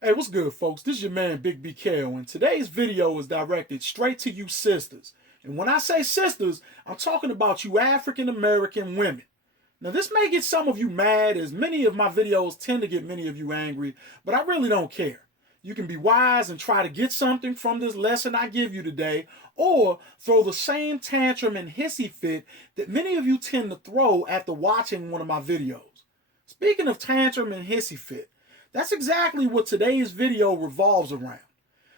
Hey, what's good, folks? This is your man, Big BKO, and today's video is directed straight to you sisters. And when I say sisters, I'm talking about you African American women. Now, this may get some of you mad, as many of my videos tend to get many of you angry, but I really don't care. You can be wise and try to get something from this lesson I give you today, or throw the same tantrum and hissy fit that many of you tend to throw after watching one of my videos. Speaking of tantrum and hissy fit, that's exactly what today's video revolves around.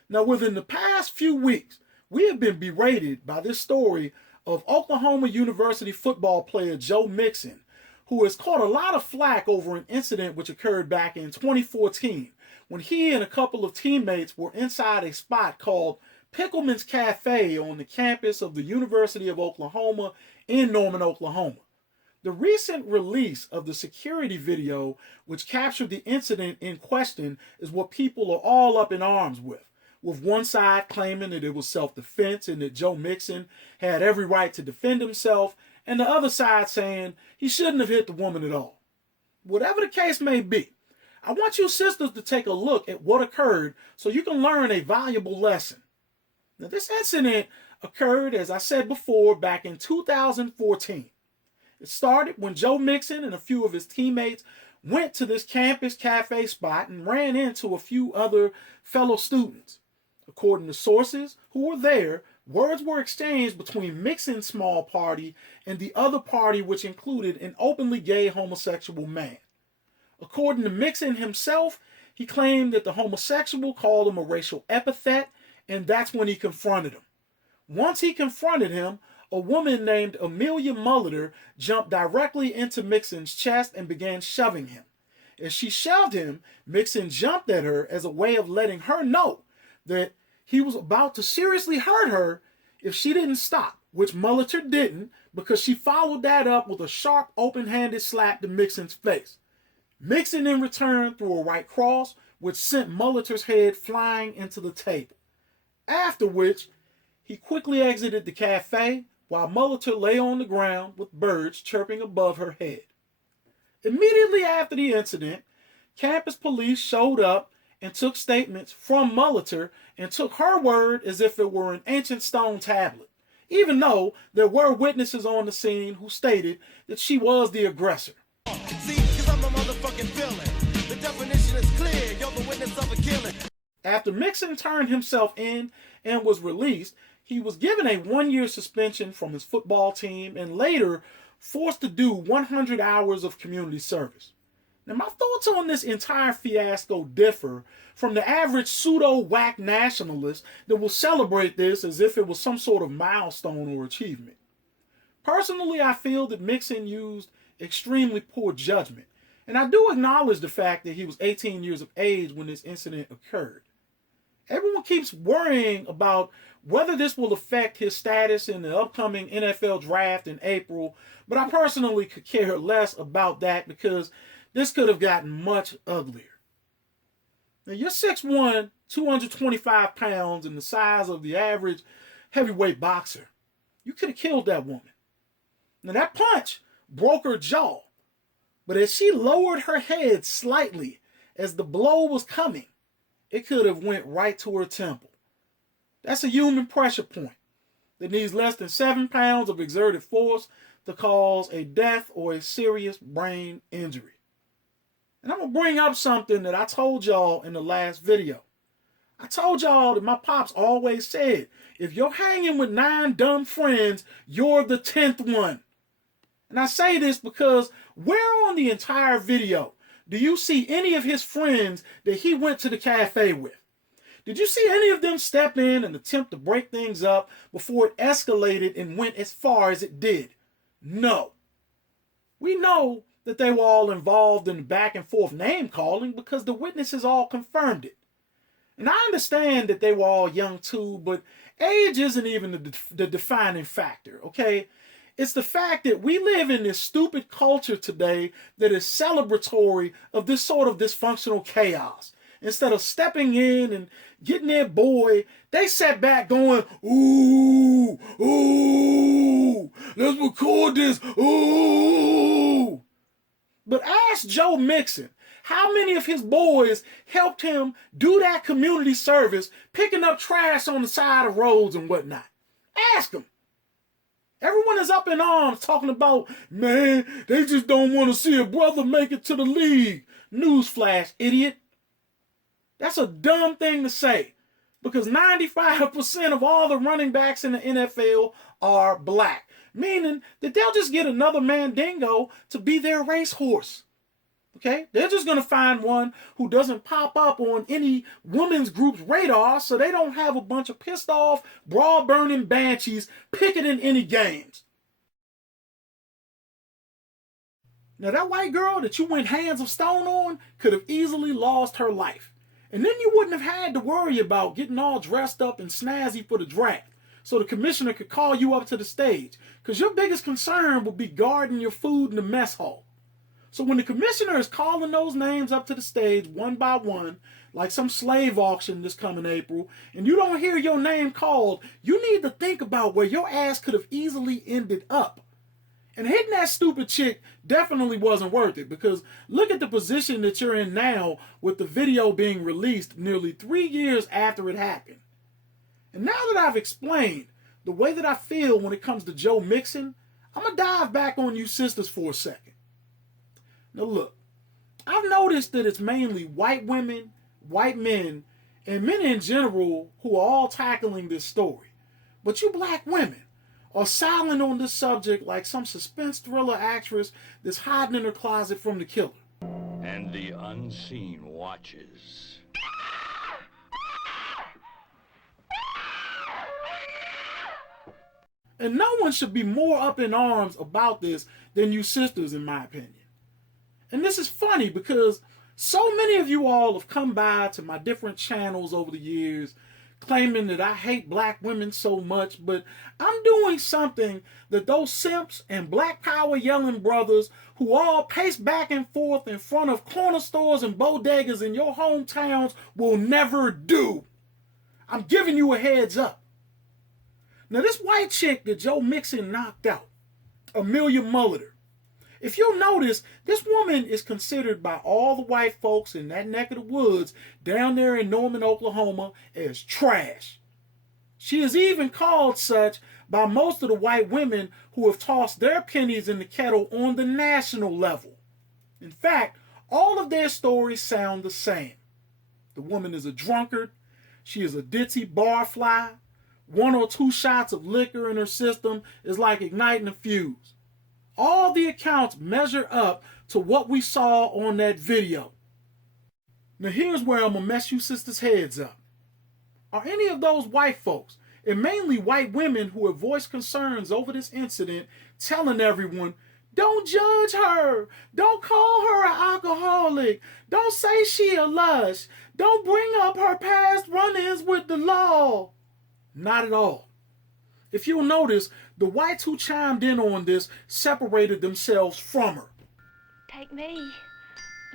Now, within the past few weeks, we have been berated by this story of Oklahoma University football player Joe Mixon, who has caught a lot of flack over an incident which occurred back in 2014 when he and a couple of teammates were inside a spot called Pickleman's Cafe on the campus of the University of Oklahoma in Norman, Oklahoma. The recent release of the security video, which captured the incident in question, is what people are all up in arms with one side claiming that it was self-defense and that Joe Mixon had every right to defend himself, and the other side saying he shouldn't have hit the woman at all. Whatever the case may be, I want you sisters to take a look at what occurred so you can learn a valuable lesson. Now, this incident occurred, as I said before, back in 2014. It started when Joe Mixon and a few of his teammates went to this campus cafe spot and ran into a few other fellow students. According to sources who were there, words were exchanged between Mixon's small party and the other party, which included an openly gay homosexual man. According to Mixon himself, he claimed that the homosexual called him a racial epithet, and that's when he confronted him. Once he confronted him, a woman named Amelia Molitor jumped directly into Mixon's chest and began shoving him. As she shoved him, Mixon jumped at her as a way of letting her know that he was about to seriously hurt her if she didn't stop, which Molitor didn't, because she followed that up with a sharp, open-handed slap to Mixon's face. Mixon in return threw a right cross, which sent Molitor's head flying into the table. After which, he quickly exited the cafe, while Molitor lay on the ground with birds chirping above her head. Immediately after the incident, campus police showed up and took statements from Molitor and took her word as if it were an ancient stone tablet, even though there were witnesses on the scene who stated that she was the aggressor. See, 'cause I'm the motherfucking villain. The definition is clear, you're the witness of a killing. After Mixon turned himself in and was released, he was given a 1-year suspension from his football team and later forced to do 100 hours of community service. Now, my thoughts on this entire fiasco differ from the average pseudo-whack nationalist that will celebrate this as if it was some sort of milestone or achievement. Personally, I feel that Mixon used extremely poor judgment, and I do acknowledge the fact that he was 18 years of age when this incident occurred. Everyone keeps worrying about whether this will affect his status in the upcoming NFL draft in April, but I personally could care less about that because this could have gotten much uglier. Now, you're 6'1", 225 pounds, and the size of the average heavyweight boxer. You could have killed that woman. Now, that punch broke her jaw, but as she lowered her head slightly as the blow was coming, it could have went right to her temple. That's a human pressure point that needs less than 7 pounds of exerted force to cause a death or a serious brain injury. And I'm going to bring up something that I told y'all in the last video. I told y'all that my pops always said, if you're hanging with 9 dumb friends, you're the 10th one. And I say this because where on the entire video do you see any of his friends that he went to the cafe with? Did you see any of them step in and attempt to break things up before it escalated and went as far as it did? No. We know that they were all involved in the back and forth name calling because the witnesses all confirmed it. And I understand that they were all young too, but age isn't even the defining factor, okay? It's the fact that we live in this stupid culture today that is celebratory of this sort of dysfunctional chaos. Instead of stepping in and getting their boy, they sat back going, ooh, ooh, let's record this, ooh. But ask Joe Mixon How many of his boys helped him do that community service, picking up trash on the side of roads and whatnot? Ask them. Everyone is up in arms talking about, man, they just don't want to see a brother make it to the league. Newsflash, idiot. That's a dumb thing to say, because 95% of all the running backs in the NFL are black, meaning that they'll just get another Mandingo to be their racehorse. Okay? They're just going to find one who doesn't pop up on any women's group's radar, so they don't have a bunch of pissed off, bra-burning banshees picketing any games. Now, that white girl that you went hands of stone on could have easily lost her life. And then you wouldn't have had to worry about getting all dressed up and snazzy for the draft, so the commissioner could call you up to the stage, because your biggest concern would be guarding your food in the mess hall. So when the commissioner is calling those names up to the stage one by one, like some slave auction this coming April, and you don't hear your name called, you need to think about where your ass could have easily ended up. And hitting that stupid chick definitely wasn't worth it, because look at the position that you're in now with the video being released nearly 3 years after it happened. And now that I've explained the way that I feel when it comes to Joe Mixon, I'm going to dive back on you sisters for a second. Now look, I've noticed that it's mainly white women, white men, and men in general who are all tackling this story. But you black women are silent on this subject like some suspense thriller actress that's hiding in her closet from the killer. And the unseen watches. And no one should be more up in arms about this than you sisters, in my opinion. And this is funny because so many of you all have come by to my different channels over the years claiming that I hate black women so much, but I'm doing something that those simps and black power yelling brothers who all pace back and forth in front of corner stores and bodegas in your hometowns will never do. I'm giving you a heads up. Now, this white chick that Joe Mixon knocked out, Amelia Mulliter, if you'll notice, this woman is considered by all the white folks in that neck of the woods down there in Norman, Oklahoma, as trash. She is even called such by most of the white women who have tossed their pennies in the kettle on the national level. In fact, all of their stories sound the same. The woman is a drunkard. She is a ditzy barfly. 1 or 2 shots of liquor in her system is like igniting a fuse. All the accounts measure up to what we saw on that video. Now here's where I'm going to mess you sisters' heads up. Are any of those white folks, and mainly white women who have voiced concerns over this incident, telling everyone, don't judge her, don't call her an alcoholic, don't say she a lush, don't bring up her past run-ins with the law? Not at all. If you'll notice, the whites who chimed in on this separated themselves from her. Take me.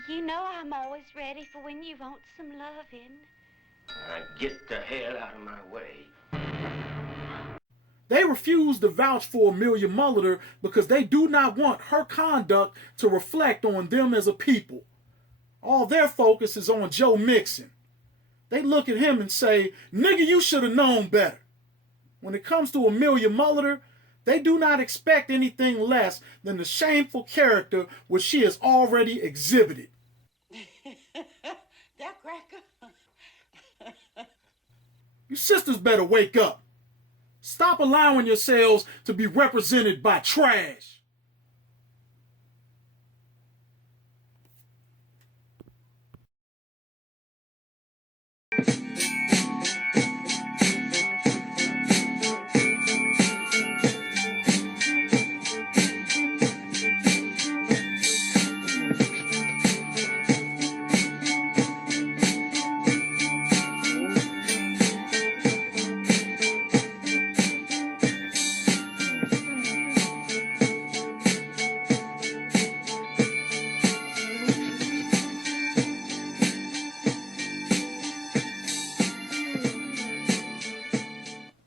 You know I'm always ready for when you want some loving. Get the hell out of my way. They refuse to vouch for Amelia Mulliter because they do not want her conduct to reflect on them as a people. All their focus is on Joe Mixon. They look at him and say, nigga, you should have known better. When it comes to Amelia Mulliter, they do not expect anything less than the shameful character which she has already exhibited. That cracker. You sisters better wake up. Stop allowing yourselves to be represented by trash.